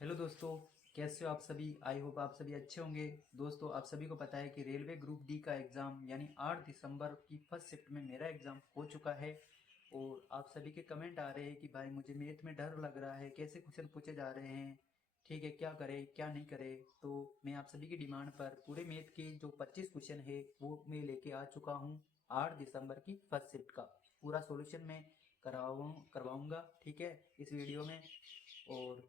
Hello दोस्तों, कैसे हो आप सभी। आई होप आप सभी अच्छे होंगे। दोस्तों, आप सभी को पता है कि रेलवे ग्रुप डी का एग्ज़ाम यानी 8 दिसंबर की फर्स्ट शिफ्ट में मेरा एग्ज़ाम हो चुका है। और आप सभी के कमेंट आ रहे हैं कि भाई मुझे मैथ में डर लग रहा है, कैसे क्वेश्चन पूछे जा रहे हैं, ठीक है क्या करें क्या नहीं करें। तो मैं आप सभी की डिमांड पर पूरे मैथ के जो 25 क्वेश्चन है वो मैं लेके आ चुका हूँ। 8 दिसंबर की फर्स्ट शिफ्ट का पूरा सॉल्यूशन मैं करवाऊँगा, ठीक है, इस वीडियो में। और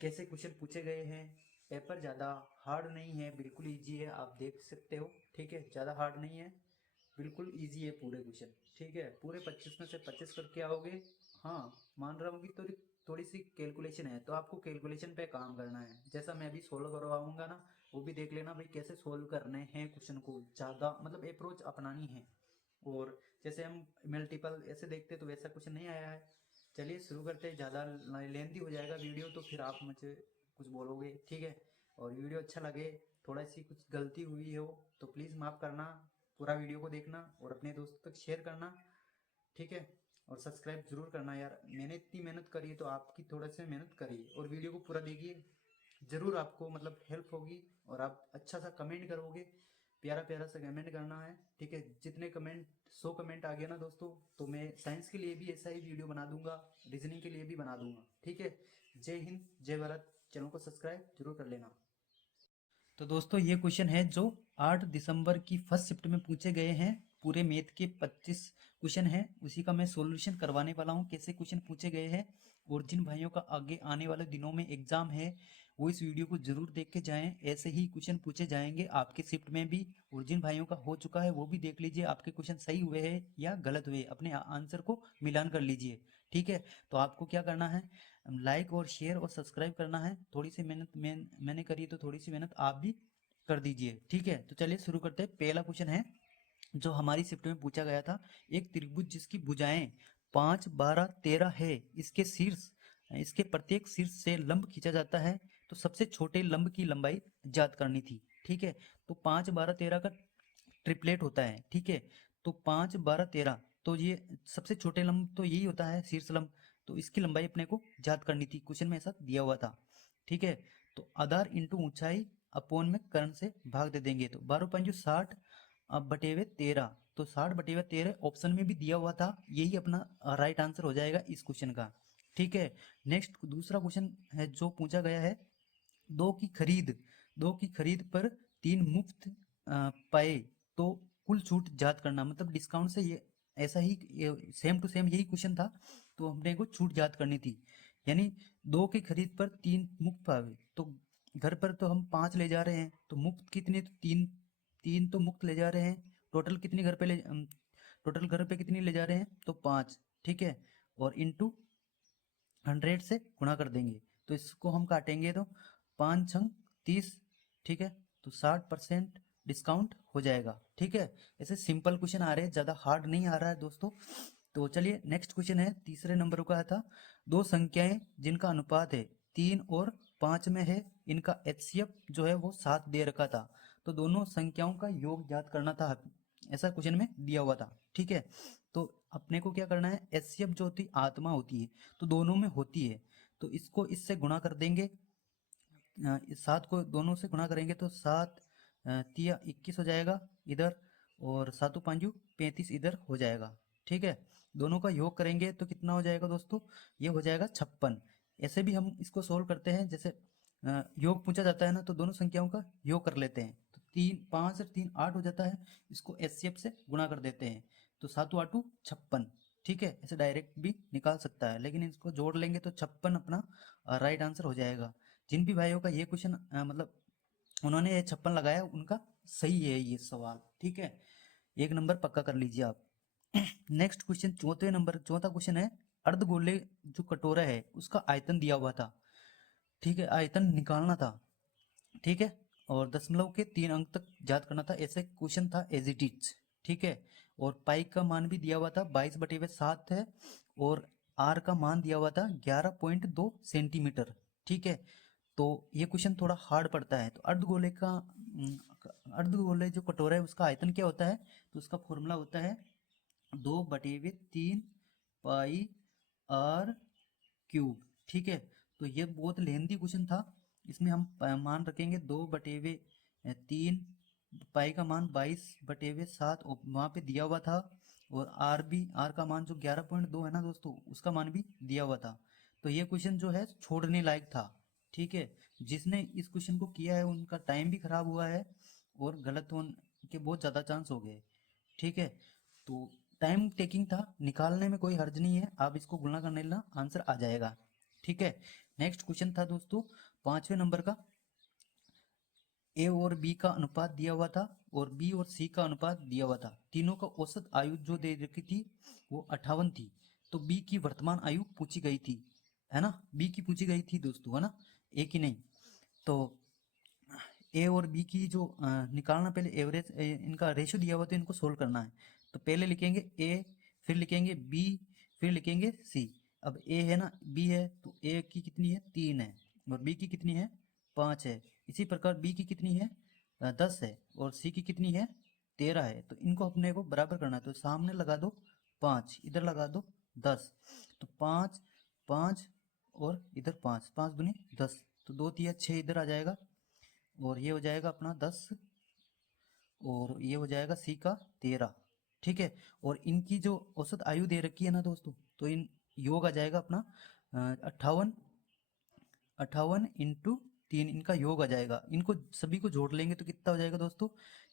कैसे क्वेश्चन पूछे गए हैं, पेपर ज़्यादा हार्ड नहीं है, बिल्कुल इजी है, आप देख सकते हो, ठीक है, ज़्यादा हार्ड नहीं है, बिल्कुल इजी है पूरे क्वेश्चन, ठीक है। पूरे 25 में से 25 करके आओगे। हाँ, मान रहा हूँ कि थोड़ी थोड़ी सी कैलकुलेशन है, तो आपको कैलकुलेशन पे काम करना है, जैसा मैं अभी सोल्व करवाऊंगा ना, वो भी देख लेना भाई कैसे सोल्व करने हैं क्वेश्चन को, ज़्यादा मतलब अप्रोच अपनानी है। और जैसे हम मल्टीपल ऐसे देखते तो वैसा कुछ नहीं आया है। चलिए शुरू करते हैं, ज़्यादा लेंथी हो जाएगा वीडियो तो फिर आप मुझे कुछ बोलोगे, ठीक है। और वीडियो अच्छा लगे, थोड़ा सी कुछ गलती हुई हो तो प्लीज़ माफ़ करना। पूरा वीडियो को देखना और अपने दोस्तों तक शेयर करना, ठीक है। और सब्सक्राइब जरूर करना यार, मैंने इतनी मेहनत करी है तो आपकी थोड़ा सी मेहनत करिए और वीडियो को पूरा देखिए, ज़रूर आपको मतलब हेल्प होगी। और आप अच्छा सा कमेंट करोगे, प्यारा प्यारा सा कमेंट करना है, ठीक है। जितने कमेंट 100 कमेंट आ गया ना दोस्तों, तो मैं साइंस के लिए भी ऐसा ही वीडियो बना दूंगा, रीजनिंग के लिए भी बना दूंगा, ठीक है। जय हिंद जय भारत, चैनल को सब्सक्राइब जरूर कर लेना। तो दोस्तों, ये क्वेश्चन है जो 8 दिसंबर की फर्स्ट शिफ्ट में पूछे गए हैं। पूरे मैथ के 25 क्वेश्चन हैं, उसी का मैं सॉल्यूशन करवाने वाला हूँ, कैसे क्वेश्चन पूछे गए हैं। और जिन भाइयों का आगे आने वाले दिनों में एग्जाम है वो इस वीडियो को जरूर देख के जाएं, ऐसे ही क्वेश्चन पूछे जाएंगे आपके शिफ्ट में भी। और जिन भाइयों का हो चुका है वो भी देख लीजिए आपके क्वेश्चन सही हुए हैं या गलत हुए, अपने आंसर को मिलान कर लीजिए, ठीक है। तो आपको क्या करना है, लाइक और शेयर और सब्सक्राइब करना है। थोड़ी सी मेहनत मैंने करी तो थोड़ी सी मेहनत आप भी कर दीजिए, ठीक है। तो चलिए शुरू करते हैं। पहला क्वेश्चन है जो हमारी शिफ्ट में पूछा गया था। एक त्रिभुज जिसकी भुजाएं 5, 12, 13 है, इसके प्रत्येक शीर्ष से लंब खींचा जाता है, तो सबसे छोटे लंब की लंबाई ज्ञात करनी थी, ठीक है। तो 5, 12, 13 का ट्रिपलेट होता है, ठीक है। तो 5, 12, 13, तो ये सबसे छोटे लंब तो यही होता है, शीर्ष लंब। तो इसकी लंबाई अपने को ज्ञात करनी थी, क्वेश्चन में ऐसा दिया हुआ था, ठीक है। तो आधार इंटू ऊंचाई अपोन में कर्ण से भाग दे देंगे, तो 12×5 = 60 अब बटे हुए 13, तो 60 बटे हुए 13 ऑप्शन में भी दिया हुआ था, यही अपना राइट आंसर हो जाएगा इस क्वेश्चन का, ठीक है। नेक्स्ट दूसरा क्वेश्चन है जो पूछा गया है। दो की खरीद दो की खरीद पर 3 मुफ्त पाए तो कुल छूट ज्ञात करना, मतलब डिस्काउंट से ये ऐसा ही सेम टू सेम यही क्वेश्चन था, तो हमने को छूट ज्ञात करनी थी। यानी 2 की खरीद पर 3 मुफ्त पाए, तो घर पर तो हम 5 ले जा रहे हैं, तो मुफ्त कितनी, तो 3, 3 तो मुफ्त ले जा रहे हैं। टोटल कितनी घर पे टोटल घर पे कितनी ले जा रहे हैं, तो 5, ठीक है। और इंटू 100 से गुणा कर देंगे, तो इसको हम काटेंगे तो 5×6 = 30, ठीक है। तो 60% डिस्काउंट हो जाएगा, ठीक है। ऐसे सिंपल क्वेश्चन आ रहे हैं, ज़्यादा हार्ड नहीं आ रहा है दोस्तों। तो चलिए नेक्स्ट क्वेश्चन है, तीसरे नंबर का था। दो संख्याएं जिनका अनुपात है 3 और 5 में है, इनका एचसीएफ जो है वो 7 दे रखा था, तो दोनों संख्याओं का योग ज्ञात करना था, ऐसा क्वेश्चन में दिया हुआ था, ठीक है। तो अपने को क्या करना है, एचसीएफ जो होती आत्मा होती है, तो दोनों में होती है, तो इसको इससे गुणा कर देंगे। इस 7 को दोनों से गुणा करेंगे तो 7 तिया 21 हो जाएगा इधर, और 7×5 = 35 इधर हो जाएगा, ठीक है। दोनों का योग करेंगे तो कितना हो जाएगा दोस्तों, ये हो जाएगा 56। ऐसे भी हम इसको सोल्व करते हैं, जैसे योग पूछा जाता है ना, तो दोनों संख्याओं का योग कर लेते हैं, तो 3, 5 और 3 8 हो जाता है, इसको एचसीएफ से गुणा कर देते हैं, तो 7×8 = 56, ठीक है। ऐसे डायरेक्ट भी निकाल सकता है, लेकिन इसको जोड़ लेंगे तो 56 अपना राइट आंसर हो जाएगा। जिन भी भाइयों का ये क्वेश्चन मतलब उन्होंने ये 56 लगाया, उनका सही है ये सवाल, ठीक है। 1 नंबर पक्का कर लीजिए आप। नेक्स्ट क्वेश्चन, चौथा क्वेश्चन है। अर्धगोले जो कटोरा है उसका आयतन दिया हुआ था, ठीक है, आयतन निकालना था, ठीक है। और दशमलव के 3 अंक तक याद करना था, ऐसे क्वेश्चन था एज इट इज, ठीक है। और पाई का मान भी दिया हुआ था 22/7 है, और आर का मान दिया हुआ था 11.2 सेंटीमीटर, ठीक है। तो ये क्वेश्चन थोड़ा हार्ड पड़ता है। तो अर्धगोले जो कटोरा है उसका आयतन क्या होता है, तो उसका फॉर्मूला होता है 2/3 पाई आर क्यूब, ठीक है। तो ये बहुत लेंथी क्वेश्चन था। इसमें हम मान रखेंगे 2/3, पाई का मान 22/7 वहाँ पे दिया हुआ था, और आर का मान जो 11.2 है ना दोस्तों, उसका मान भी दिया हुआ था। तो ये क्वेश्चन जो है छोड़ने लायक था। ठीक है, जिसने इस क्वेश्चन को किया है उनका टाइम भी खराब हुआ है और गलत होने के बहुत ज़्यादा चांस हो गए। ठीक है, तो टाइम टेकिंग था, निकालने में कोई हर्ज नहीं है, आप इसको गुणा करने लेना, आंसर आ जाएगा। ठीक है, नेक्स्ट क्वेश्चन था दोस्तों 5वें नंबर का। ए और बी का अनुपात दिया हुआ था और बी और सी का अनुपात दिया हुआ था। तीनों का औसत आयु जो दे रखी थी वो 58 थी। तो बी की वर्तमान आयु पूछी गई थी, है ना, बी की पूछी गई थी दोस्तों, है ना, ए की नहीं। तो ए और बी की जो निकालना, पहले एवरेज इनका रेशियो दिया हुआ तो इनको सोल्व करना है। तो पहले लिखेंगे ए, फिर लिखेंगे बी, फिर लिखेंगे सी। अब ए है ना, बी है, तो ए की कितनी है 3 है, और बी की कितनी है 5 है। इसी प्रकार बी की कितनी है 10 है, और सी की कितनी है 13 है। तो इनको अपने को बराबर करना है, तो सामने लगा दो 5, इधर लगा दो 10। तो 5 5 और इधर 5, 5 दूनी 10, तो 2 तिया 6 इधर आ जाएगा, और ये हो जाएगा अपना 10, और ये हो जाएगा सी का 13। ठीक है, और इनकी जो औसत आयु दे रखी है ना दोस्तों, तो इन योग आ जाएगा अपना 58, 58 × 3 इनका योग आ जाएगा। इनको सभी को जोड़ लेंगे तो कितना हो जाएगा दोस्तों,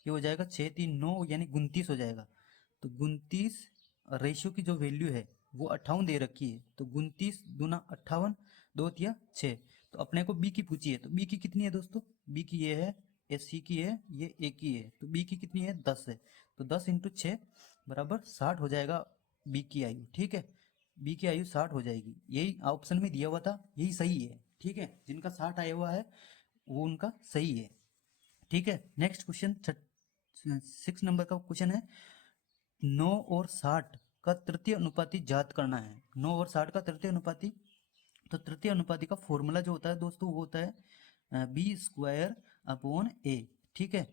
ये हो जाएगा 6 3 9 यानी 29 हो जाएगा। तो 29 रेशियो की जो वैल्यू है वो 58 दे रखी है, तो 29 दूना 58, 2 तिया 6। तो अपने को बी की पूछी है, तो बी की कितनी है दोस्तों, बी की ये है, ये सी की है, ये ए की है, तो बी की कितनी है 10 है। तो 10 × 6 बराबर 60 हो जाएगा बी की आयु। ठीक है, बी की आयु 60 हो जाएगी, यही ऑप्शन में दिया हुआ था, यही सही है। ठीक है, जिनका 60 आया हुआ है वो उनका सही है। ठीक है, नेक्स्ट क्वेश्चन 6 नंबर का क्वेश्चन है, 9 और 60 का तृतीय अनुपाती ज्ञात करना है। 9 और 60 का तृतीय अनुपाती, तो तृतीय अनुपाती का फॉर्मूला जो होता है दोस्तों वो होता है b² / a। ठीक है,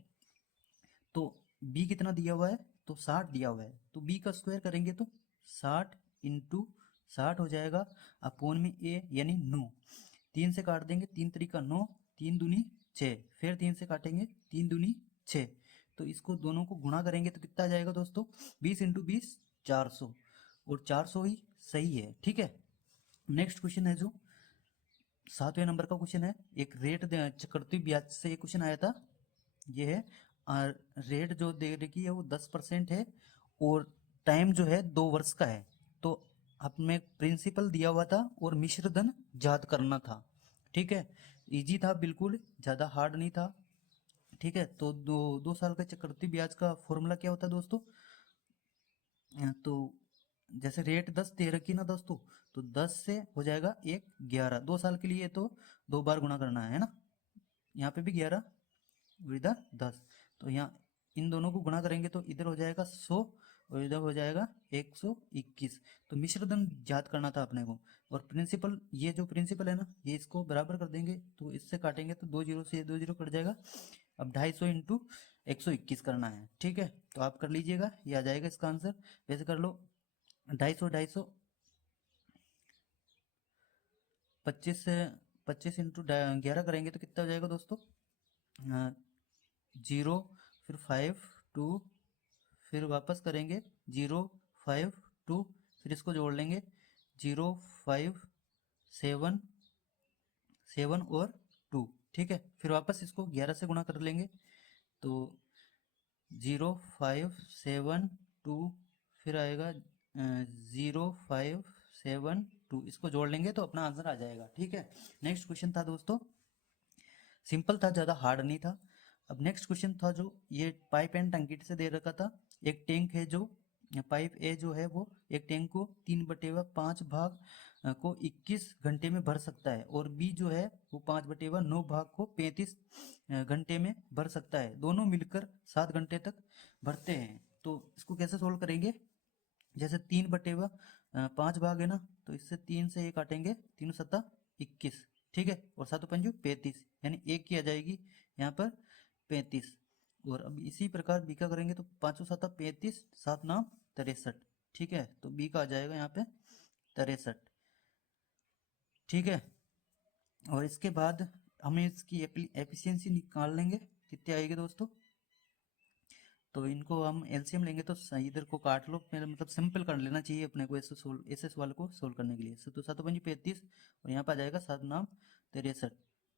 तो b कितना दिया हुआ है, तो 60 दिया हुआ है, तो b का स्क्वायर करेंगे तो 60 × 60 हो जाएगा, अपॉन में a यानी 9। 3 से काट देंगे, 3 3 × 9, 3 दूनी 6, फिर 3 से काटेंगे, 3 दूनी 6। तो इसको दोनों को गुणा करेंगे तो कितना आ जाएगा दोस्तों, 20 × 20 400, और 400 ही सही है। ठीक है, नेक्स्ट क्वेश्चन है जो 7वें नंबर का क्वेश्चन है, एक रेट चक्रवृद्धि ब्याज से एक क्वेश्चन आया था। ये है रेट जो दे रखी है वो 10% है, और टाइम जो है 2 वर्ष का है। तो हमें प्रिंसिपल दिया हुआ था और मिश्र धन ज्ञात करना था। ठीक है, इजी था बिल्कुल, ज़्यादा हार्ड नहीं था। ठीक है, तो 2 साल का चक्रवृद्धि ब्याज का फॉर्मूला क्या होता है दोस्तों, तो जैसे रेट 10 दे रखी ना दोस्तों, तो 10 से हो जाएगा 1 11, 2 साल के लिए तो 2 बार गुणा करना है ना, यहाँ पे भी 11 और इधर 10। तो यहाँ इन दोनों को गुणा करेंगे तो इधर हो जाएगा 100 और इधर हो जाएगा 121। तो मिश्र धन ज्ञात करना था अपने को, और प्रिंसिपल, ये जो प्रिंसिपल है ना, ये इसको बराबर कर देंगे, तो इससे काटेंगे तो 2 जीरो से 2 जीरो कट जाएगा। अब 250 × 121 करना है। ठीक है, तो आप कर लीजिएगा, ये आ जाएगा इसका आंसर। वैसे कर लो, 250 250 25 से 25 × 11 करेंगे तो कितना हो जाएगा दोस्तों, 0 फिर 5 2, फिर वापस करेंगे 0 5 2, फिर इसको जोड़ लेंगे 0 5 7 7 और 2। ठीक है, फिर वापस इसको 11 से गुणा कर लेंगे, तो 0 5 7 2, फिर आएगा 0 5 7 2, इसको जोड़ लेंगे तो अपना आंसर आ जाएगा। ठीक है, नेक्स्ट क्वेश्चन था दोस्तों, सिंपल था, ज़्यादा हार्ड नहीं था। अब नेक्स्ट क्वेश्चन था जो ये पाइप एंड टंकी से दे रखा था। एक टैंक है जो पाइप ए जो है वो एक टैंक को 3/5 भाग को 21 घंटे में भर सकता है, और बी जो है वो 5/9 भाग को 35 घंटे में भर सकता है। दोनों मिलकर 7 घंटे तक भरते हैं। तो इसको कैसे सोल्व करेंगे, जैसे 3/5 भाग है ना, तो इससे 3 से ये काटेंगे, 3 सत्ता 21। ठीक है, और 7 पंजू 35, यानी एक की आ जाएगी यहाँ पर 35। और अब इसी प्रकार बी का करेंगे तो 5 7 35, 7 9 63। ठीक है, तो बी का आ जाएगा यहाँ पे 63। ठीक है, और इसके बाद हमें इसकी एफिशिएंसी निकाल लेंगे, कितनी आएगी दोस्तों। तो इनको हम एलसीएम लेंगे तो इधर को काट लो, मेरा मतलब सिंपल कर लेना चाहिए अपने को ऐसे सवाल को सोल्व करने के लिए। तो 7×5 = 35 और यहाँ पर आ जाएगा 7×9 = 63।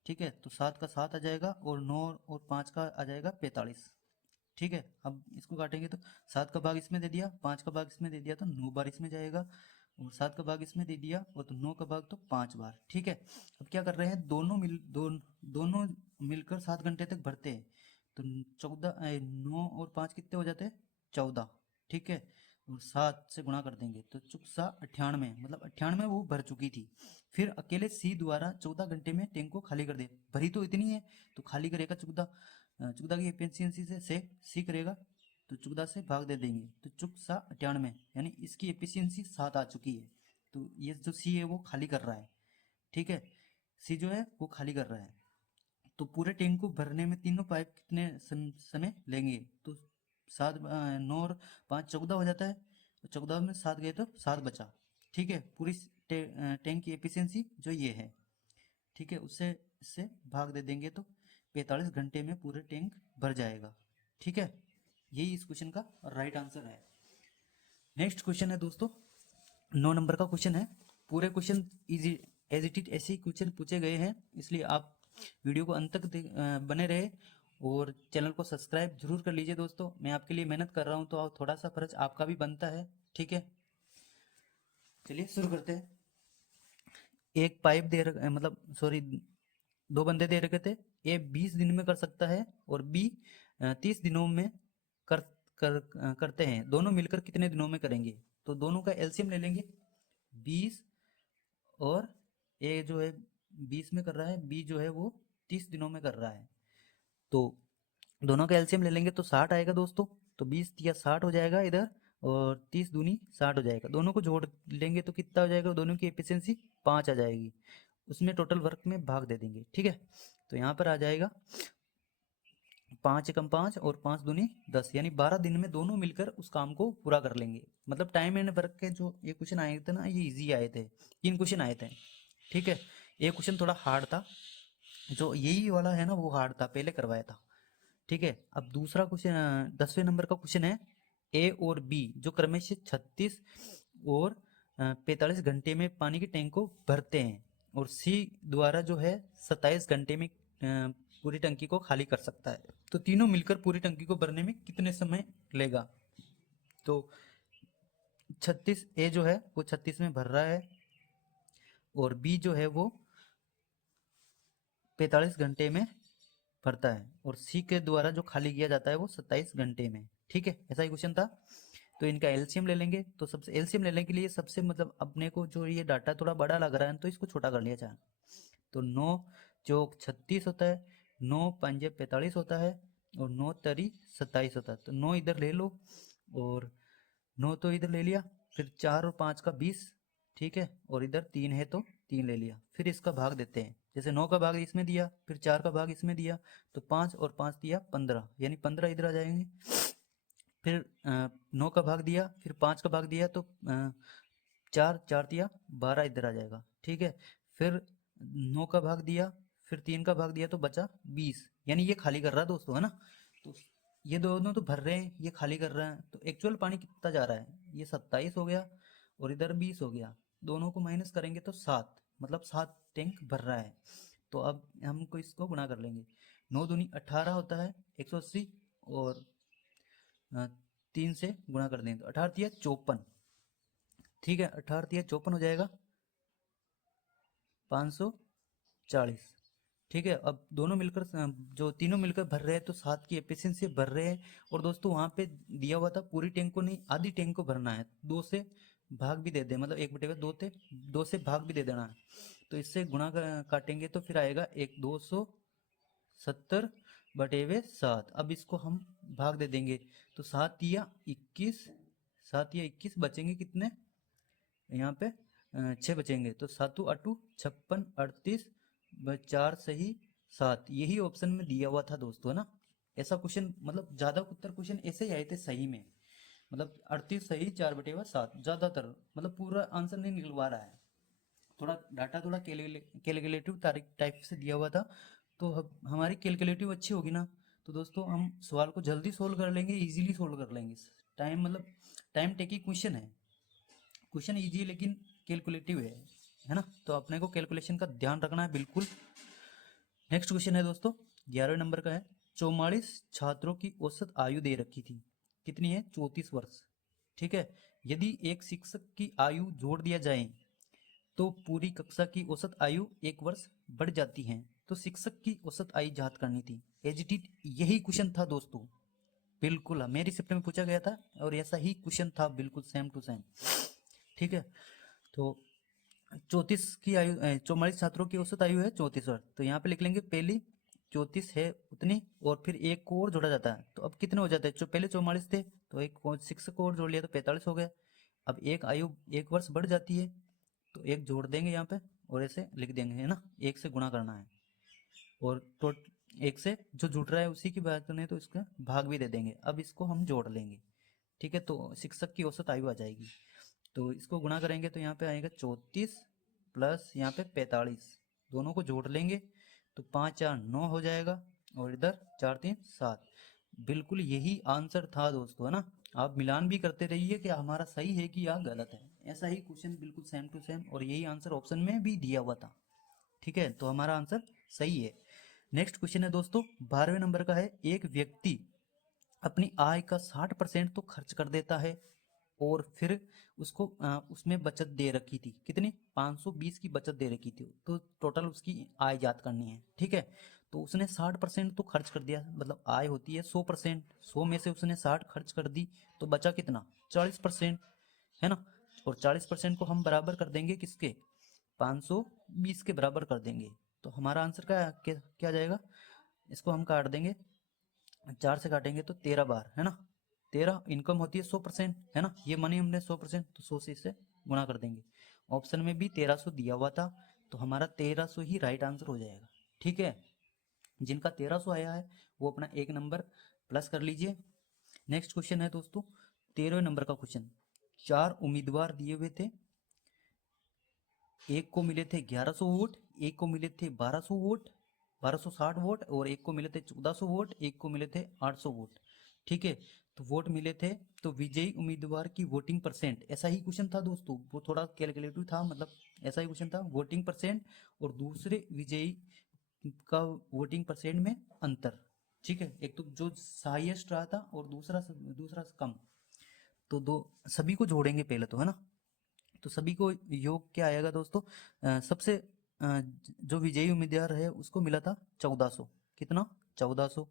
ठीक है, तो 7 का 7 आ जाएगा और 9 और 5 का आ जाएगा 45। ठीक है, अब इसको काटेंगे तो 7 का भाग इसमें दे दिया, 5 का भाग इसमें दे दिया तो 9 बार इसमें जाएगा, और 7 का भाग इसमें दे दिया और तो 9 का भाग तो 5 बार। ठीक है, अब क्या कर रहे हैं, दोनों मिलकर 7 घंटे तक भरते हैं। तो 9 और 5 कितने हो जाते हैं, 14। ठीक है, और 7 से गुणा कर देंगे तो चुकसा 98, मतलब 98 वो भर चुकी थी। फिर अकेले सी द्वारा 14 घंटे में टैंक को खाली कर दे, भरी तो इतनी है तो खाली करेगा 14 की एफिशिएंसी से सी करेगा तो 14 से भाग दे देंगे तो चुकसा 98, यानी इसकी एफिशिएंसी 7 आ चुकी है। तो ये जो सी है वो खाली कर रहा है। ठीक है, सी जो है वो खाली कर रहा है। तो पूरे टैंक को भरने में तीनों पाइप कितने समय लेंगे, तो 9 और 5 14 हो जाता है, तो 14 में 7 गए तो 7 बचा। ठीक है, पूरी टैंक की एफिशिएंसी जो ये है, ठीक है, उससे इससे भाग दे देंगे तो 45 घंटे में पूरे टैंक भर जाएगा। ठीक है, यही इस क्वेश्चन का राइट आंसर है। नेक्स्ट क्वेश्चन है दोस्तों, 9 नंबर का क्वेश्चन है। पूरे question easy as it is ऐसे ही क्वेश्चन पूछे गए हैं, इसलिए आप वीडियो को अंत तक बने रहे और चैनल को सब्सक्राइब जरूर कर लीजिए दोस्तों। मैं आपके लिए मेहनत कर रहा हूँ तो थोड़ा सा फर्ज आपका भी बनता है। ठीक है, चलिए शुरू करते हैं। एक पाइप मतलब सॉरी, 2 बंदे दे रखे थे। ए 20 दिन में कर सकता है और बी 30 दिनों में कर, करते हैं। दोनों मिलकर कितने दिनों में करेंगे, तो दोनों का एलसीएम ले लेंगे। 20 और ए जो है 20 में कर रहा है, बी जो है वो 30 दिनों में कर रहा है। तो दोनों का एलसीएम ले लेंगे तो 60 आएगा दोस्तों। तो 20 या 60 हो जाएगा इधर, और 30 दूनी 60 हो जाएगा। दोनों को जोड़ लेंगे तो कितना हो जाएगा, दोनों की एफिशिएंसी 5 आ जाएगी। उसमें टोटल वर्क में भाग दे देंगे। ठीक है, तो यहाँ पर आ जाएगा 5 एकम 5 और 5 दूनी 10, यानी 12 दिन में दोनों मिलकर उस काम को पूरा कर लेंगे। मतलब टाइम एंड वर्क के जो ये क्वेश्चन आए थे ना, ये इजी आए थे। 3 क्वेश्चन आए थे। ठीक है, ये क्वेश्चन थोड़ा हार्ड था, जो यही वाला है ना वो हार्ड था, पहले करवाया था। ठीक है, अब दूसरा क्वेश्चन 10वें नंबर का क्वेश्चन है। ए और बी जो क्रमशः 36 और 45 घंटे में पानी की टैंक को भरते हैं, और सी द्वारा जो है 27 घंटे में पूरी टंकी को खाली कर सकता है। तो तीनों मिलकर पूरी टंकी को भरने में कितने समय लेगा, तो 36 ए जो है वो 36 में भर रहा है, और बी जो है वो 45 घंटे में भरता है, और सी के द्वारा जो खाली किया जाता है वो 27 घंटे में। ठीक है, ऐसा ही क्वेश्चन था। तो इनका एलसीएम ले लेंगे। तो सबसे एलसीएम लेने के लिए सबसे मतलब अपने को जो ये डाटा थोड़ा बड़ा लग रहा है तो इसको छोटा कर लिया जाए। तो 9 चौक 36 होता है, 9 पंजे 45 होता है, और 9 तरी 27 होता है। तो 9 इधर ले लो, और 9 तो इधर ले लिया, फिर 4 और 5 का 20। ठीक है, और इधर 3 है तो 3 ले लिया। फिर इसका भाग देते हैं, जैसे 9 का भाग इसमें दिया, फिर 4 का भाग इसमें दिया, तो 5 और 5 दिया 15, यानी 15 इधर आ जाएंगे। फिर 9 का भाग दिया, फिर 5 का भाग दिया, तो 4 4 दिया 12 इधर आ जाएगा। ठीक है, फिर 9 का भाग दिया, फिर 3 का भाग दिया तो बचा 20, यानी ये खाली कर रहा है दोस्तों, है ना। तो ये दोनों तो भर रहे हैं, ये खाली कर रहा है, तो एक्चुअल पानी कितना जा रहा है, ये 27 हो गया और इधर 20 हो गया। दोनों को माइनस करेंगे तो 7, मतलब 7 टैंक भर रहा है। तो अब हमको इसको गुणा कर लेंगे। 9 दूनी 18 होता है 180, और 3 से गुणा कर दें तो 18 तिया 54। ठीक है, 18 तिया 54 हो जाएगा 540। ठीक है, अब दोनों मिलकर जो तीनों मिलकर भर रहे हैं तो 7 की एफिशिएंसी भर रहे हैं। और दोस्तों वहां पे दिया हुआ था पूरी टैंक को नहीं, आधी टैंक को भरना है। 2 से भाग भी दे दे, मतलब 1/2 थे, 2 से भाग भी दे देना है। तो इससे गुणा काटेंगे तो फिर आएगा 270/7। अब इसको हम भाग दे देंगे तो 7 या 21, 7 या 21 बचेंगे कितने, यहाँ पे 6 बचेंगे। तो 7 8 56 38 4 सही 7, यही ऑप्शन में दिया हुआ था दोस्तों, है ना। ऐसा क्वेश्चन मतलब ज्यादा उत्तर क्वेश्चन ऐसे ही आए थे सही में, मतलब 38 सही 4/7 ज्यादातर, मतलब पूरा आंसर नहीं निकलवा रहा है। थोड़ा डाटा थोड़ा कैलकुलेटिव टाइप से दिया हुआ था, तो हमारी कैलकुलेटिव अच्छी होगी ना, तो दोस्तों हम सवाल को जल्दी सोल्व कर लेंगे, इजीली सोल्व कर लेंगे। टाइम टेकिंग क्वेश्चन है, क्वेश्चन इजी है लेकिन कैलकुलेटिव है ना, तो अपने को कैलकुलेशन का ध्यान रखना है बिल्कुल। नेक्स्ट क्वेश्चन है दोस्तों 11वें नंबर का है। 44 छात्रों की औसत आयु दे रखी थी, कितनी है? 34 वर्ष। ठीक है, यदि एक शिक्षक की आयु जोड़ दिया जाए तो पूरी कक्षा की औसत आयु 1 वर्ष बढ़ जाती है, तो शिक्षक की औसत आयु ज्ञात करनी थी। एज इट इज यही क्वेश्चन था दोस्तों, बिल्कुल मेरी शिफ्ट में पूछा गया था और ऐसा ही क्वेश्चन था, बिल्कुल सेम टू सेम। ठीक है, तो 44 छात्रों की औसत आयु है 34 वर्ष, तो यहाँ पे लिख लेंगे पहली 34 है उतनी, और फिर एक को और जोड़ा जाता है, तो अब कितने हो जाते हैं? जो पहले 44 थे तो एक शिक्षक को और जोड़ लिया तो 45 हो गए। अब एक आयु 1 वर्ष बढ़ जाती है, तो एक जोड़ देंगे यहाँ पे और ऐसे लिख देंगे, है ना, एक से गुणा करना है, और तो एक से जो जुड़ रहा है उसी की बात करनी है तो इसका भाग भी दे देंगे। अब इसको हम जोड़ लेंगे, ठीक है, तो शिक्षक की औसत आयु आ जाएगी, तो इसको गुणा करेंगे तो यहाँ पे आएगा 34 प्लस यहाँ पे 45, दोनों को जोड़ लेंगे तो 5 4 9 हो जाएगा, और इधर 4 3 7। बिल्कुल यही आंसर था दोस्तों, है ना। आप मिलान भी करते रहिए कि हमारा सही है कि या गलत है, ऐसा ही क्वेश्चन बिल्कुल सेम टू सेम, और यही आंसर ऑप्शन में भी दिया हुआ था। ठीक है, तो हमारा आंसर सही है। नेक्स्ट क्वेश्चन है दोस्तों 12वें नंबर का है। एक व्यक्ति अपनी आय का 60% तो खर्च कर देता है, और फिर उसको उसमें बचत दे रखी थी, कितनी? 520 की बचत दे रखी थी, तो टोटल उसकी आय याद करनी है। ठीक है, तो उसने 60% तो खर्च कर दिया, मतलब आय होती है 100%, 100 में से उसने 60 खर्च कर दी, तो बचा कितना? 40%, है ना। और 40% को हम बराबर कर देंगे किसके? 520 के बराबर कर देंगे, तो हमारा आंसर क्या जाएगा? इसको हम काट देंगे, 4 से काटेंगे तो 13 बार, है ना। 13 इनकम होती है 100%, है ना, ये मनी हमने 100%, तो 100 से इससे गुणा कर देंगे। ऑप्शन में भी 1300 दिया हुआ था, तो हमारा 1300 ही राइट आंसर हो जाएगा। ठीक है, जिनका 1300 आया है वो अपना 1 नंबर प्लस कर लीजिए। नेक्स्ट क्वेश्चन है दोस्तों 13वें नंबर का क्वेश्चन। 4 उम्मीदवार दिए हुए थे, एक को मिले थे 1100 वोट, एक को मिले थे 1200 वोट, 1260 वोट, और एक को मिले थे 1400 वोट, एक को मिले थे 800 वोट। ठीक है, तो वोट मिले थे, तो विजयी उम्मीदवार की वोटिंग परसेंट, ऐसा ही क्वेश्चन था दोस्तों, वो थोड़ा कैलकुलेटिव था, मतलब ऐसा ही क्वेश्चन था, वोटिंग परसेंट और दूसरे विजयी का वोटिंग परसेंट में अंतर। ठीक है, एक तो जो हाईएस्ट रहा था और दूसरा दूसरा से कम, तो दो सभी को जोड़ेंगे पहले तो, है ना। तो सभी को योग क्या आएगा दोस्तों? सबसे जो विजयी उम्मीदवार है उसको मिला था 1400, कितना? 1400।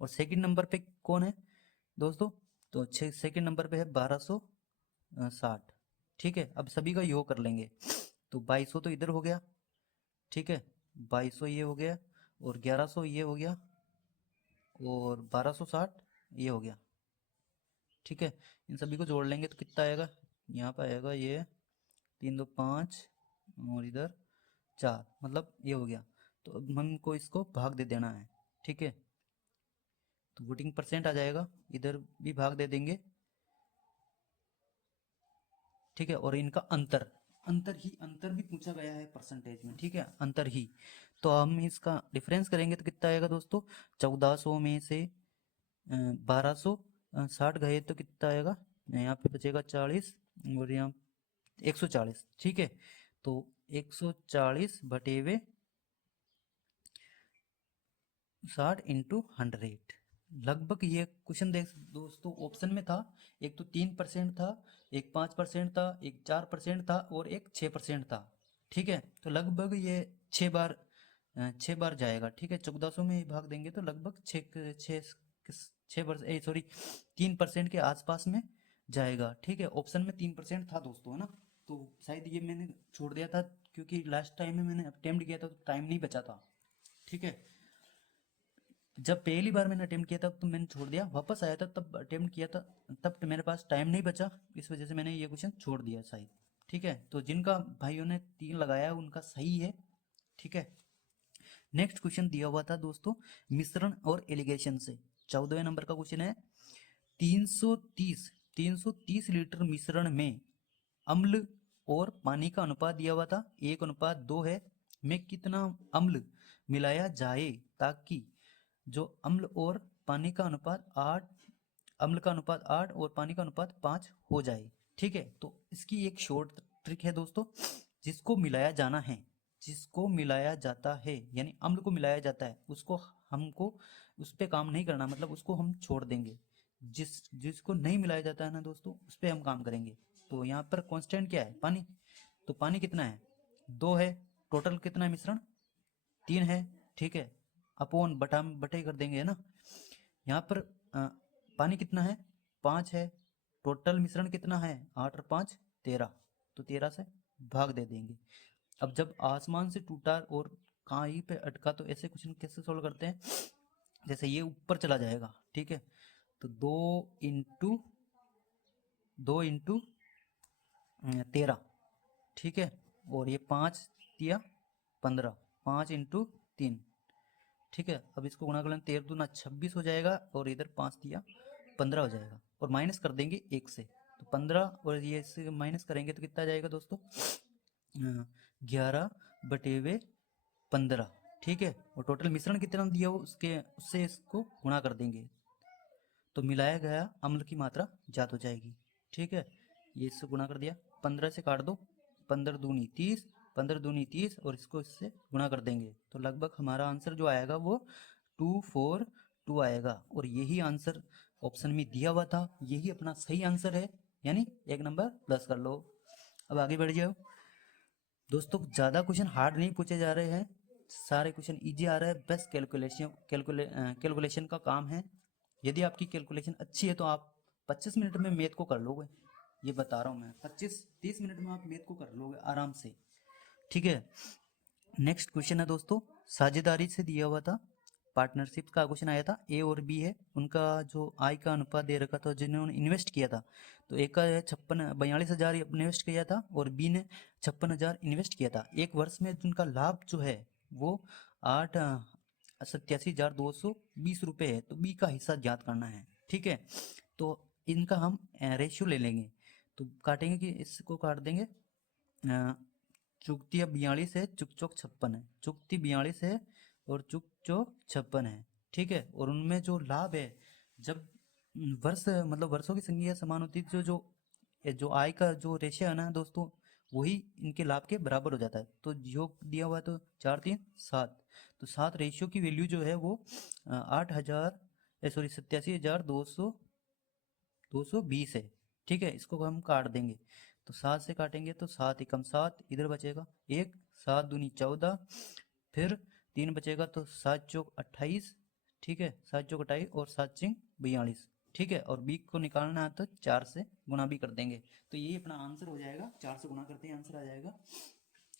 और सेकंड नंबर पे कौन है दोस्तों? तो सेकंड नंबर पे है 1260। ठीक है, अब सभी का योग कर लेंगे, तो 2200 तो इधर हो गया, ठीक है, 2200 ये हो गया, और 1100 ये हो गया, और 1260 ये हो गया। ठीक है, इन सभी को जोड़ लेंगे तो कितना आएगा? यहाँ पर आएगा ये 3 2 5, और इधर 4, मतलब ये हो गया। तो अब हमको इसको भाग दे देना है। ठीक है, तो वोटिंग परसेंट आ जाएगा, इधर भी भाग दे देंगे। ठीक है, और इनका अंतर भी पूछा गया है परसेंटेज में। ठीक है, अंतर ही, तो हम इसका डिफरेंस करेंगे तो कितना आएगा दोस्तों? 1400 में से 1260 गए तो कितना आएगा? यहाँ पे बचेगा 40, और यहाँ 140। ठीक है, तो 140 बटे हुए 60 इंटू 100, लगभग ये क्वेश्चन देख दोस्तों ऑप्शन में था, एक तो 3% था, एक 5% था, एक 4% था, और एक 6% था। ठीक है, तो लगभग ये 6 बार 6 बार जाएगा। ठीक है, 1400 में ही भाग देंगे तो लगभग 6 सॉरी 3% के आसपास में जाएगा। ठीक है, ऑप्शन में 3% था दोस्तों, है ना, तो शायद ये मैंने छोड़ दिया था क्योंकि लास्ट टाइम में मैंने अटेम्प्ट किया था तो टाइम नहीं बचा था। ठीक है, जब पहली बार मैंने अटेम्प्ट किया था तो मैंने छोड़ दिया, वापस आया था तब अटेम्प्ट किया था, तब तो मेरे पास टाइम नहीं बचा, इस वजह से मैंने ये क्वेश्चन छोड़ दिया शायद। ठीक है, तो जिनका भाइयों ने 3 लगाया उनका सही है। ठीक है, नेक्स्ट क्वेश्चन दिया हुआ था दोस्तों मिश्रण और एलिगेशन से। 14वें नंबर का क्वेश्चन है। 330 330 लीटर मिश्रण में अम्ल और पानी का अनुपात दिया हुआ था 1:2 है, में कितना अम्ल मिलाया जाए ताकि जो अम्ल और पानी का अनुपात 8, अम्ल का अनुपात 8 और पानी का अनुपात 5 हो जाए। ठीक है, तो इसकी एक शॉर्ट ट्रिक है दोस्तों, जिसको मिलाया जाना है, जिसको मिलाया जाता है यानी अम्ल को मिलाया जाता है, उसको हमको उस पर काम नहीं करना, मतलब उसको हम छोड़ देंगे। जिसको नहीं मिलाया जाता है ना दोस्तों, उस पर हम काम करेंगे। तो यहाँ पर कांस्टेंट क्या है? पानी। तो पानी कितना है? 2 है। टोटल कितना है मिश्रण? 3 है। ठीक है, अपोन बटा बटे कर देंगे, है ना। यहाँ पर पानी कितना है? 5 है। टोटल मिश्रण कितना है? 8 और 5 13, तो 13 से भाग दे देंगे। अब जब आसमान से टूटा और कहीं पे अटका, तो ऐसे क्वेश्चन कैसे सोल्व करते हैं? जैसे ये ऊपर चला जाएगा, ठीक है, तो 2 इंटू 13, ठीक है, और ये 5 दिया 15, 5 इंटू 3, ठीक है। अब इसको गुणा कर लें, 13 दूना 26 हो जाएगा, और इधर 5 दिया 15 हो जाएगा, और माइनस कर देंगे 1 से, तो 15 और ये इससे माइनस करेंगे तो कितना आ जाएगा दोस्तों? 11/15, ठीक है। और टोटल मिश्रण कितना दिया हो उसके उससे इसको गुणा कर देंगे, तो मिलाया गया अम्ल की मात्रा ज्ञात हो जाएगी। ठीक है, ये इससे गुणा कर दिया, 15 से काट दो, 15 दूनी 30, 15 दूनी 30, और इसको इससे गुणा कर देंगे, तो लगभग हमारा आंसर जो आएगा वो 242 आएगा। और यही आंसर ऑप्शन में दिया हुआ था, यही अपना सही आंसर है, यानी 1 नंबर प्लस कर लो। अब आगे बढ़ जाओ दोस्तों, ज़्यादा क्वेश्चन हार्ड नहीं पूछे जा रहे हैं, सारे क्वेश्चन इजी आ रहा है, बस कैलकुलेशन का काम है। यदि आपकी कैलकुलेशन अच्छी है तो आप 25 मिनट में मैथ को कर लोगे, ये बता रहा हूँ मैं, 25-30 मिनट में आप मैथ को कर लोगे आराम से। ठीक है, नेक्स्ट क्वेश्चन है दोस्तों, साझेदारी से दिया हुआ था, पार्टनरशिप का क्वेश्चन आया था। ए और बी है, उनका जो आय का अनुपात दे रखा था, जिन्होंने इन्वेस्ट किया था, तो एक का 42,000 इन्वेस्ट किया था और बी ने 56,000 इन्वेस्ट किया था। एक वर्ष में उनका लाभ जो है वो 87,220 रुपये है, तो बी का हिस्सा ज्ञात करना है। ठीक है, तो इनका हम रेशियो ले लेंगे, तो काटेंगे कि इसको काट देंगे, चुकती 42 है, चुक चौक 56 है, चुकती 42 है और चुक चौक 56 है। ठीक है, और उनमें जो लाभ है, जब वर्ष मतलब वर्षों की संख्या समान होती है, जो आय का जो रेशियो है ना दोस्तों, वही इनके लाभ के बराबर हो जाता है। तो योग दिया हुआ है, तो 4 3 7, तो 7 रेशियो की वैल्यू जो है वो 87,220 है। ठीक है, इसको हम काट देंगे, तो 7 से काटेंगे तो 7 एकम 7, इधर बचेगा 1, 7 दूनी 14, फिर 3 बचेगा, तो 7 चौक 28, ठीक है, 7 चौक 28 और 7 चिंग 42, ठीक है। और बी को निकालना है तो 4 से गुना भी कर देंगे, तो ये अपना आंसर हो जाएगा, 4 से गुना करते ही आंसर आ जाएगा।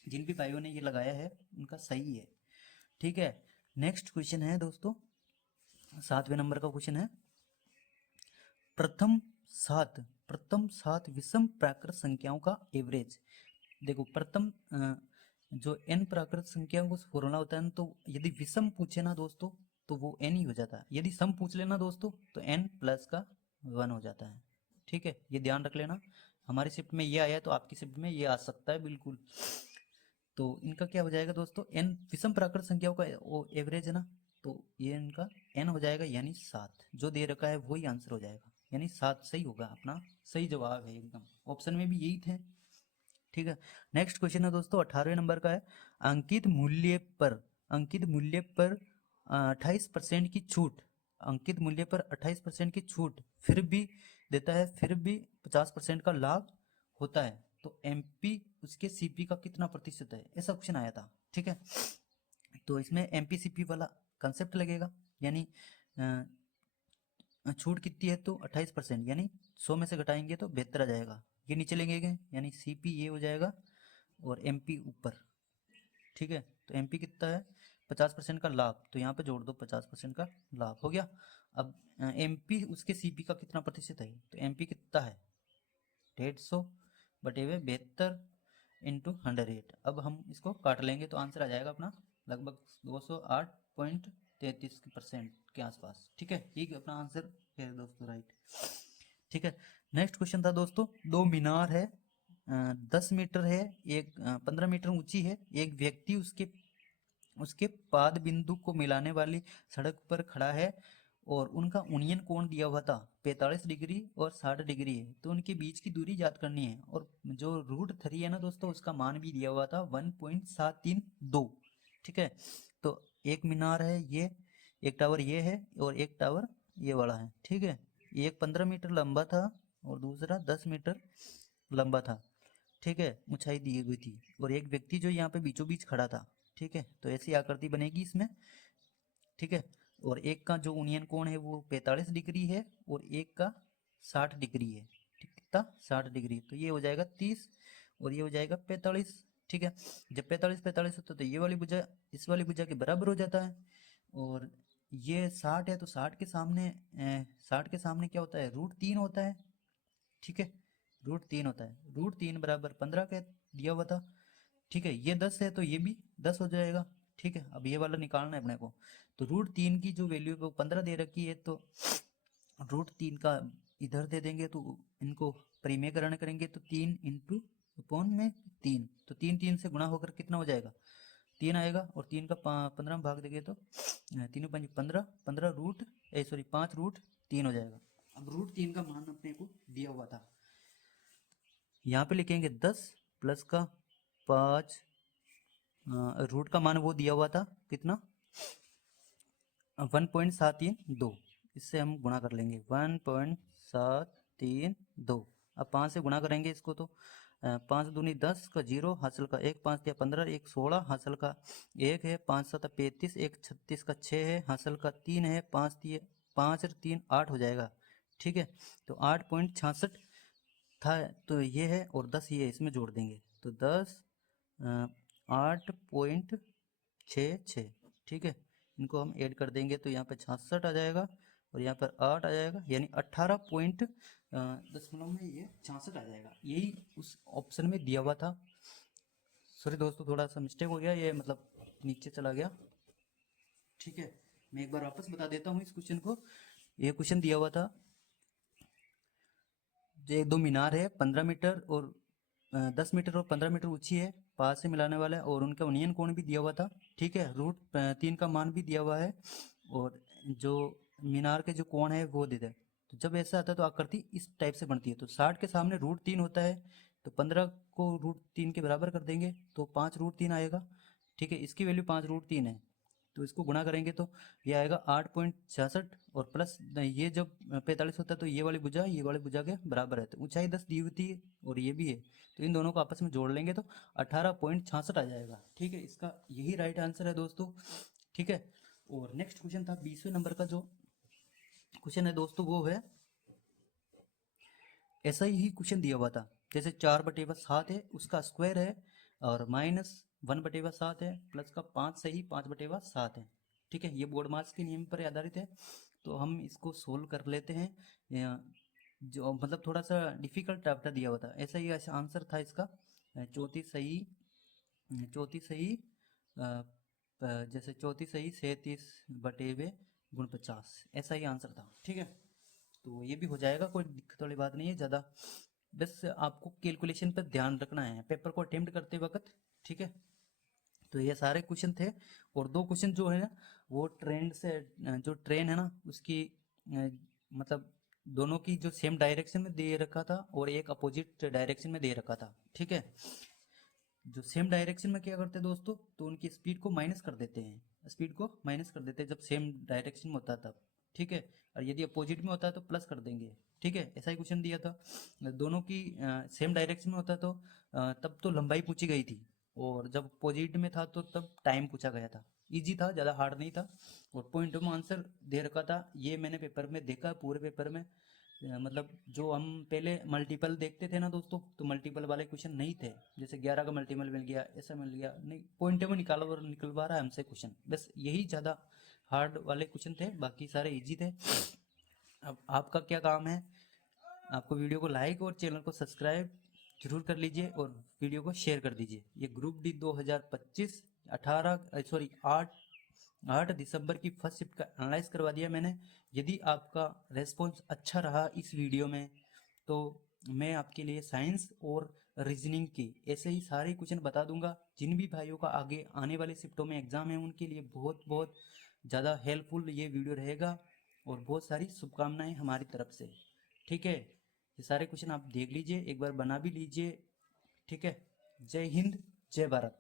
जिन भी भाइयों ने ये लगाया है उनका सही है। ठीक है, नेक्स्ट क्वेश्चन है दोस्तों, 7वें नंबर का क्वेश्चन है, प्रथम सात विषम प्राकृत संख्याओं का एवरेज। देखो, प्रथम जो n प्राकृत संख्याओं का फॉर्मूला होता है ना, तो यदि विषम पूछे ना दोस्तों तो वो n ही हो जाता है, यदि सम पूछ लेना दोस्तों तो n प्लस का 1 हो जाता है। ठीक है, ये ध्यान रख लेना, हमारी शिफ्ट में ये आया तो आपकी शिफ्ट में ये आ सकता है बिल्कुल। तो इनका क्या हो जाएगा दोस्तों, n विषम प्राकृत संख्याओं का वो एवरेज है ना, तो ये इनका n हो जाएगा, यानी 7 जो दे रखा है वही आंसर हो जाएगा, यानी 7 सही होगा, अपना सही जवाब है एकदम, ऑप्शन में भी यही थे। ठीक है, नेक्स्ट क्वेश्चन है दोस्तों, 18वें नंबर का है, अंकित मूल्य पर 28% की छूट, अंकित मूल्य पर 28% की छूट फिर भी देता है, फिर भी 50% का लाभ होता है, तो एमपी उसके सीपी का कितना प्रतिशत है, ऐसा क्वेश्चन आया था। ठीक है, तो इसमें एमपी सीपी वाला कंसेप्ट लगेगा, यानी छूट कितनी है तो 28%, यानी 100 में से घटाएंगे तो 72 आ जाएगा, ये नीचे लेंगे यानी सीपी ये हो जाएगा और एमपी ऊपर। ठीक है, तो एमपी कितना है, 50% का लाभ, तो यहाँ पे जोड़ दो 50% का लाभ हो गया। अब एमपी उसके सीपी का कितना प्रतिशत है, तो एमपी कितना है 150 बटे हुए 72 इंटू 100। अब हम इसको काट लेंगे तो आंसर आ जाएगा अपना लगभग 208.33% के आसपास। ठीक है, ये अपना आंसर है दोस्तों, राइट। ठीक है, नेक्स्ट क्वेश्चन था दोस्तों, दो मीनार है, 10 मीटर है, एक 15 मीटर ऊंची है, एक व्यक्ति उसके उसके पाद बिंदु को मिलाने वाली सड़क पर खड़ा है और उनका उन्नयन कोण दिया हुआ था 45 डिग्री और 60 डिग्री है, तो उनके बीच की दूरी ज्ञात करनी है। और जो रूट 3 है ना दोस्तों, उसका मान भी दिया हुआ था 1.732। ठीक है, तो एक मीनार है ये, एक टावर ये है और एक टावर ये वाला है। ठीक है, एक 15 मीटर लंबा था और दूसरा 10 मीटर लंबा था। ठीक है, ऊंचाई दी हुई थी और एक व्यक्ति जो यहाँ पे बीचों बीच खड़ा था। ठीक है, तो ऐसी आकृति बनेगी इसमें। ठीक है, और एक का जो उन्नयन कोण है वो 45 डिग्री है और एक का 60 डिग्री है। ठीक, कितना 60 डिग्री, तो ये हो जाएगा 30 और ये हो जाएगा 45। ठीक है, जब 45 45 होता है तो ये वाली भुजा इस वाली भुजा के बराबर हो जाता है। और ये 60 है तो 60 के सामने 60 के सामने क्या होता है, √3 होता है। ठीक है, √3 होता है, √3 बराबर 15 का दिया हुआ था। ठीक है, ये 10 है तो ये भी 10 हो जाएगा। ठीक है, अब ये वाला निकालना है अपने को, तो √3 की जो वैल्यू है वो 15 दे रखी है, तो √3 का इधर दे देंगे, तो इनको परिमेयकरण करेंगे तो 3 इंटू अपॉन में 3, तो 3 3 से गुणा होकर कितना हो जाएगा, 3 आएगा। और 3 का 15 में भाग देंगे तो 3 5 15, 15 रूट 5√3 हो जाएगा। अब √3 का मान अपने को दिया हुआ था, यहाँ पे लिखेंगे 10 प्लस का 5, रूट का मान वो दिया हुआ था कितना 1.732, इससे हम गुणा कर लेंगे 1.732। अब 5 से गुणा करेंगे इसको तो 5 दूनी 10 का 0 हासिल का 1, 5 दिया 15, 1 16 हासिल का 1 है, 5 7 35, 1 36 का 6 है, हासिल का 3 है, 5 दिए 5 और 3 8 हो जाएगा। ठीक है, तो 8.66 था, तो ये है और 10 ये है, इसमें जोड़ देंगे तो 10 8.66। ठीक है, इनको हम ऐड कर देंगे तो यहाँ पे 66 आ जाएगा और यहाँ पर 8 आ जाएगा, यानी 18 में ये 66 आ जाएगा। यही उस ऑप्शन में दिया हुआ था। सॉरी दोस्तों, थोड़ा सा मिस्टेक हो गया, ये मतलब नीचे चला गया। ठीक है, मैं एक बार वापस बता देता हूँ इस क्वेश्चन को। ये क्वेश्चन दिया हुआ था, जो एक दो मीनार है 15 मीटर और 10 मीटर और 15 मीटर ऊंची है, पास से मिलाने वाला है और उनका उन्नयन कोण भी दिया हुआ था। ठीक है, √3 का मान भी दिया हुआ है और जो मीनार के जो कोण है वो दे दे। तो जब ऐसा आता है तो आकृति इस टाइप से बनती है। तो 60 के सामने √3 होता है, तो 15 को √3 के बराबर कर देंगे तो 5√3 आएगा। ठीक है, इसकी वैल्यू 5√3 है, तो इसको गुणा करेंगे तो ये आएगा 8.66 और प्लस ये जब 45 होता है तो ये वाली भुजा के बराबर है, तो ऊंचाई 10 दी होती है और ये भी है, तो इन दोनों को आपस में जोड़ लेंगे तो 18.66 आ जाएगा। ठीक है, इसका यही राइट आंसर है दोस्तों। ठीक है, और नेक्स्ट क्वेश्चन था 20वें नंबर का जो क्वेश्चन है दोस्तों, वो है ऐसा ही क्वेश्चन दिया हुआ था, जैसे 4/7 है उसका स्क्वायर है और -1/7 है, प्लस का 5 सही 5/7 है। ठीक है, ये बोर्ड मार्क्स के नियम पर आधारित है, तो हम इसको सोल्व कर लेते हैं। जो मतलब थोड़ा सा डिफिकल्ट टाइप दिया हुआ था, ऐसा ही ऐसा आंसर था इसका। चौथी सही चौथी सही जैसे चौथी सही 37/50, ऐसा ही आंसर था। ठीक है, तो ये भी हो जाएगा, कोई दिक्कत वाली बात नहीं है ज़्यादा, बस आपको कैलकुलेशन पर ध्यान रखना है पेपर को अटेम्प्ट करते वक्त। ठीक है, तो ये सारे क्वेश्चन थे। और दो क्वेश्चन जो है ना, वो ट्रेंड से जो ट्रेन है ना उसकी मतलब दोनों की जो सेम डायरेक्शन में दे रखा था और एक अपोजिट डायरेक्शन में दे रखा था। ठीक है, जो सेम डायरेक्शन में क्या करते हैं दोस्तों, तो उनकी स्पीड को माइनस कर देते हैं, स्पीड को माइनस कर देते हैं जब सेम डायरेक्शन में होता है तब। ठीक है, और यदि अपोजिट में होता है तो प्लस कर देंगे। ठीक है, ऐसा ही क्वेश्चन दिया था। दोनों की सेम डायरेक्शन में होता है तो तब तो लंबाई पूछी गई थी, और जब अपोजिट में था तो तब टाइम पूछा गया था। इजी था, ज़्यादा हार्ड नहीं था और पॉइंट में आंसर दे रखा था। ये मैंने पेपर में देखा, पूरे पेपर में मतलब जो हम पहले मल्टीपल देखते थे ना दोस्तों, तो मल्टीपल वाले क्वेश्चन नहीं थे, जैसे 11 का मल्टीपल मिल गया, ऐसा मिल गया नहीं, पॉइंट में निकलवा रहा है हमसे क्वेश्चन, बस यही ज़्यादा हार्ड वाले क्वेश्चन थे, बाकी सारे इजी थे। अब आपका क्या काम है, आपको वीडियो को लाइक और चैनल को सब्सक्राइब जरूर कर लीजिए और वीडियो को शेयर कर दीजिए। ये ग्रुप डी 2025 8 दिसंबर की फर्स्ट शिफ्ट का एनालाइज करवा दिया मैंने। यदि आपका रेस्पॉन्स अच्छा रहा इस वीडियो में तो मैं आपके लिए साइंस और रीजनिंग की, ऐसे ही सारे क्वेश्चन बता दूंगा। जिन भी भाइयों का आगे आने वाले शिफ्टों में एग्जाम है उनके लिए बहुत बहुत ज़्यादा हेल्पफुल ये वीडियो रहेगा, और बहुत सारी शुभकामनाएं हमारी तरफ से। ठीक है, ये सारे क्वेश्चन आप देख लीजिए, एक बार बना भी लीजिए। ठीक है, जय हिंद, जय भारत।